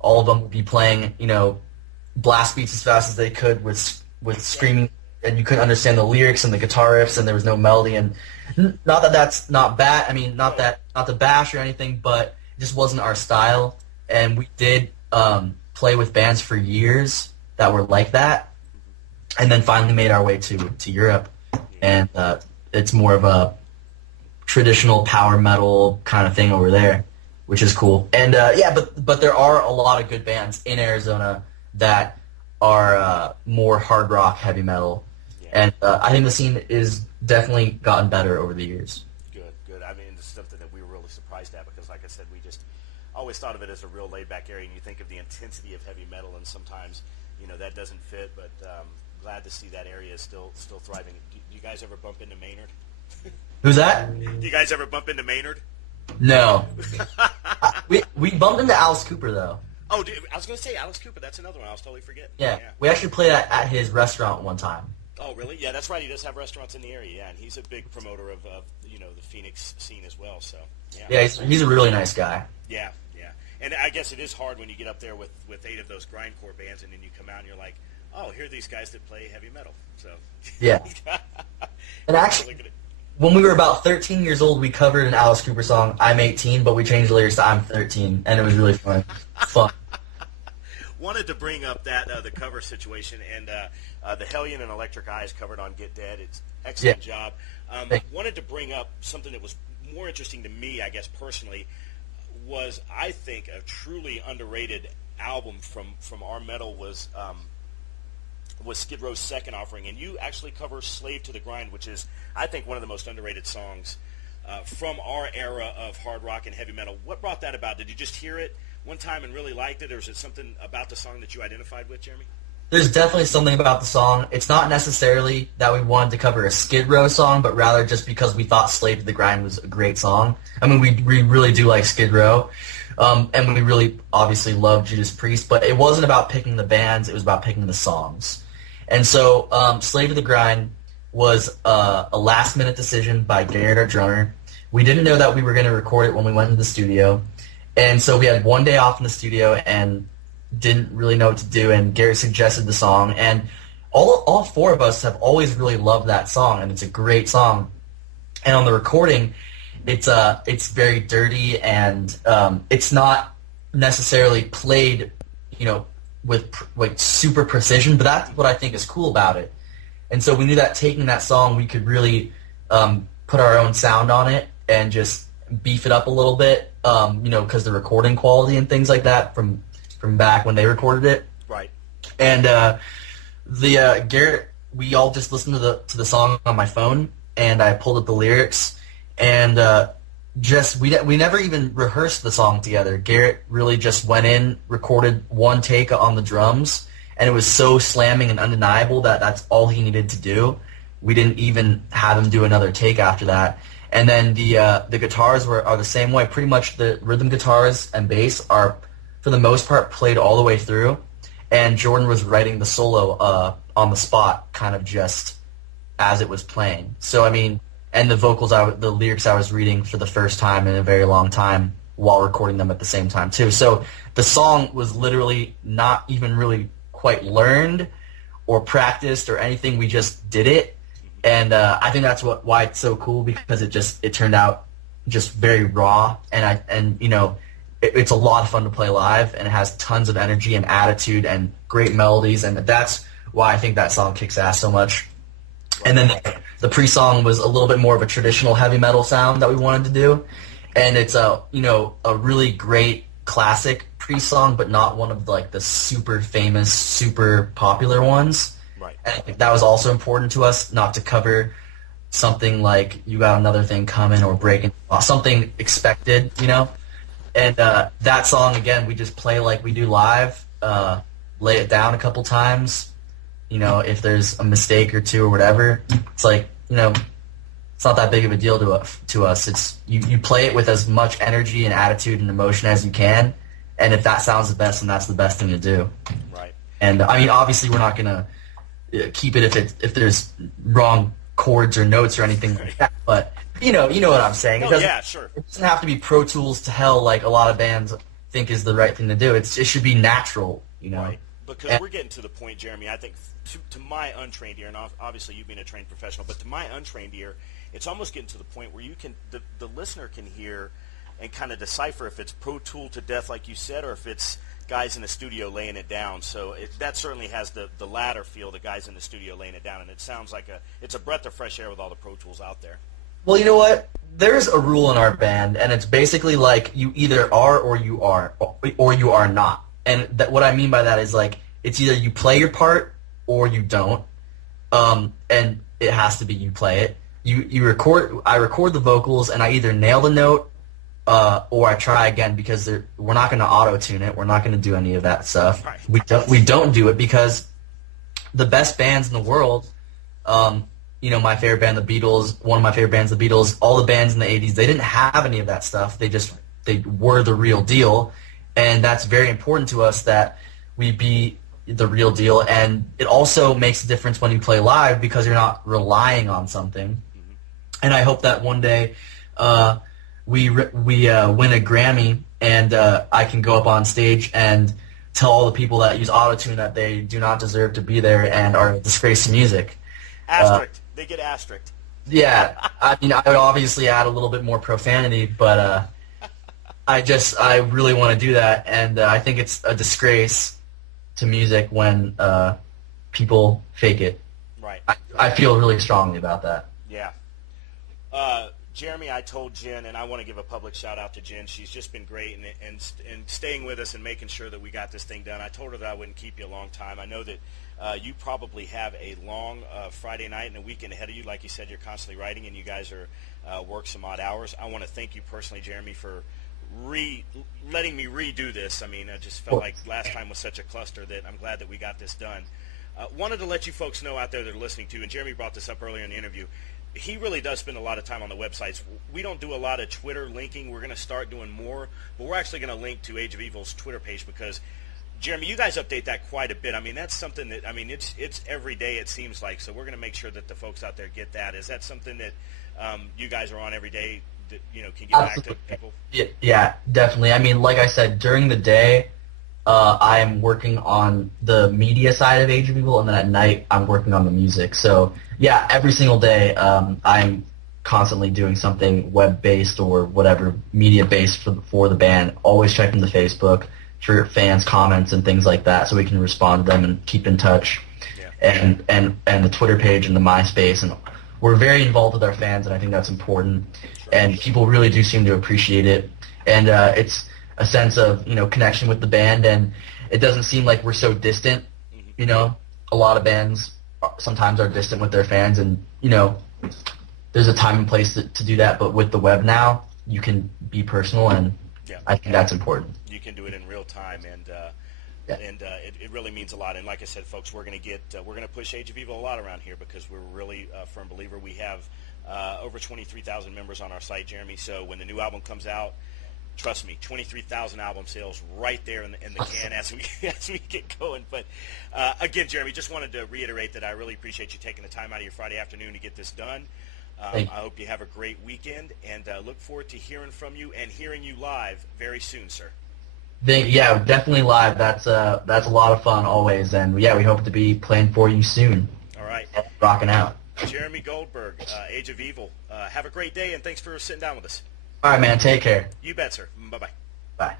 all of them would be playing, blast beats as fast as they could with screaming, and you couldn't understand the lyrics and the guitar riffs, and there was no melody. And not that that's not bad. I mean, not to bash or anything, but it just wasn't our style. And we did play with bands for years that were like that, and then finally made our way to Europe, and it's more of a traditional power metal kind of thing over there, which is cool. And but there are a lot of good bands in Arizona that are more hard rock, heavy metal, and I think the scene is definitely gotten better over the years. Good. I mean, it's something that we were really surprised at because, like I said, we just always thought of it as a real laid-back area, and you think of the intensity of heavy metal, and sometimes that doesn't fit. But glad to see that area is still thriving. Do you guys ever bump into Maynard? Who's that? Do you guys ever bump into Maynard? No. we bumped into Alice Cooper though. Oh, dude, I was going to say Alice Cooper. That's another one I was totally forgetting. Yeah. We actually played at his restaurant one time. Oh, really? Yeah, that's right. He does have restaurants in the area. Yeah, and he's a big promoter of the Phoenix scene as well. So yeah, he's a really nice guy. Yeah. And I guess it is hard when you get up there with 8 of those grindcore bands, and then you come out and you're like, oh, here are these guys that play heavy metal. So yeah. And actually, when we were about 13 years old, we covered an Alice Cooper song, I'm 18, but we changed the lyrics to I'm 13, and it was really fun. Wanted to bring up that the cover situation, and the Hellion and Electric Eyes covered on Get Dead. It's excellent job. Wanted to bring up something that was more interesting to me, I guess, personally, was, I think, a truly underrated album from our metal was Skid Row's second offering, and you actually cover Slave to the Grind, which is, I think, one of the most underrated songs from our era of hard rock and heavy metal. What brought that about? Did you just hear it one time and really liked it, or is it something about the song that you identified with, Jeremy? There's definitely something about the song. It's not necessarily that we wanted to cover a Skid Row song, but rather just because we thought Slave to the Grind was a great song. I mean, we really do like Skid Row, and we really obviously love Judas Priest, but it wasn't about picking the bands, it was about picking the songs. And so Slave to the Grind was a last-minute decision by Garrett, our drummer. We didn't know that we were going to record it when we went into the studio, and so we had one day off in the studio and didn't really know what to do, and Garrett suggested the song, and all 4 of us have always really loved that song, and it's a great song. And on the recording, it's very dirty, and it's not necessarily played, with like super precision, but that's what I think is cool about it. And so we knew that taking that song, we could really put our own sound on it and just beef it up a little bit, because the recording quality and things like that from back when they recorded it. Right. And Garrett, we all just listened to the song on my phone, and I pulled up the lyrics, and we never even rehearsed the song together. Garrett really just went in, recorded one take on the drums, and it was so slamming and undeniable that that's all he needed to do. We didn't even have him do another take after that. And then the guitars are the same way. Pretty much the rhythm guitars and bass are, for the most part, played all the way through, and Jordan was writing the solo on the spot, kind of just as it was playing. So, I mean, and the lyrics I was reading for the first time in a very long time while recording them at the same time, too. So the song was literally not even really quite learned or practiced or anything. We just did it, and I think that's why it's so cool, because it turned out just very raw, and it's a lot of fun to play live, and it has tons of energy and attitude and great melodies, and that's why I think that song kicks ass so much. And then the pre-song was a little bit more of a traditional heavy metal sound that we wanted to do, and it's a really great classic pre-song, but not one of like the super famous, super popular ones. Right. And I think that was also important to us, not to cover something like You Got Another Thing Coming or Breaking, something expected, And that song, again, we just play like we do live, lay it down a couple times. If there's a mistake or two or whatever, it's like, it's not that big of a deal to us. It's you play it with as much energy and attitude and emotion as you can, and if that sounds the best, then that's the best thing to do. Right. And I mean, obviously, we're not gonna keep it if there's wrong chords or notes or anything like that, but you know what I'm saying. Oh, yeah, sure. It doesn't have to be Pro Tools to hell like a lot of bands think is the right thing to do. It should be natural, Right. Because we're getting to the point, Jeremy, I think, to my untrained ear, and obviously you being a trained professional, but to my untrained ear, it's almost getting to the point where the listener can hear and kind of decipher if it's Pro Tool to death, like you said, or if it's guys in the studio laying it down. So that certainly has the latter feel, the guys in the studio laying it down, and it sounds like it's a breath of fresh air with all the Pro Tools out there. Well, you know what? There's a rule in our band, and it's basically like you either are or you are not. And what I mean by that is like it's either you play your part or you don't, and it has to be you play it. I record the vocals, and I either nail the note or I try again, because we're not going to auto-tune it. We're not going to do any of that stuff. Right. We don't do it because the best bands in the world, my favorite band, the Beatles, one of my favorite bands, the Beatles, all the bands in the 80s, they didn't have any of that stuff. They were the real deal, and that's very important to us that we be the real deal. And it also makes a difference when you play live because you're not relying on something. And I hope that one day we win a Grammy, and I can go up on stage and tell all the people that use autotune that they do not deserve to be there and are a disgrace to music. Asterisk. They get asterisk. Yeah, I would obviously add a little bit more profanity, but I really want to do that, and I think it's a disgrace to music when people fake it. Right. I feel really strongly about that. Yeah. Jeremy, I told Jen, and I want to give a public shout out to Jen. She's just been great and staying with us and making sure that we got this thing done. I told her that I wouldn't keep you a long time. I know that you probably have a long Friday night and a weekend ahead of you. Like you said, you're constantly writing, and you guys are work some odd hours. I want to thank you personally, Jeremy, for letting me redo this. I mean, I just felt like last time was such a cluster that I'm glad that we got this done. Wanted to let you folks know out there that are listening to, and Jeremy brought this up earlier in the interview, he really does spend a lot of time on the websites. We don't do a lot of Twitter linking. We're going to start doing more, but we're actually going to link to Age of Evil's Twitter page because, Jeremy, you guys update that quite a bit. I mean, that's something that, it's every day it seems like, so we're going to make sure that the folks out there get that. Is that something that you guys are on every day that, can get back to people? Yeah, definitely. I mean, like I said, during the day, I am working on the media side of Age of Evil, and then at night I'm working on the music. So, yeah, every single day I'm constantly doing something web-based or whatever, media-based for the band, always checking the Facebook for fans' comments and things like that so we can respond to them and keep in touch. Yeah. And the Twitter page and the MySpace. And we're very involved with our fans, and I think that's important. And people really do seem to appreciate it. And it's a sense of, connection with the band, and it doesn't seem like we're so distant. A lot of bands sometimes are distant with their fans, and, there's a time and place to do that, but with the web now, you can be personal, and I think that's important. You can do it in real time, and it really means a lot. And like I said, folks, we're going to push Age of Evil a lot around here because we're really a firm believer. We have over 23,000 members on our site, Jeremy, so when the new album comes out, trust me, 23,000 album sales right there in the can as we get going. But again, Jeremy, just wanted to reiterate that I really appreciate you taking the time out of your Friday afternoon to get this done. I hope you have a great weekend, and look forward to hearing from you and hearing you live very soon, sir. Yeah, definitely live. That's a lot of fun always, and we hope to be playing for you soon. All right, rocking out. Jeremy Goldberg, Age of Evil. Have a great day, and thanks for sitting down with us. All right, man. Take care. You bet, sir. Bye-bye. Bye.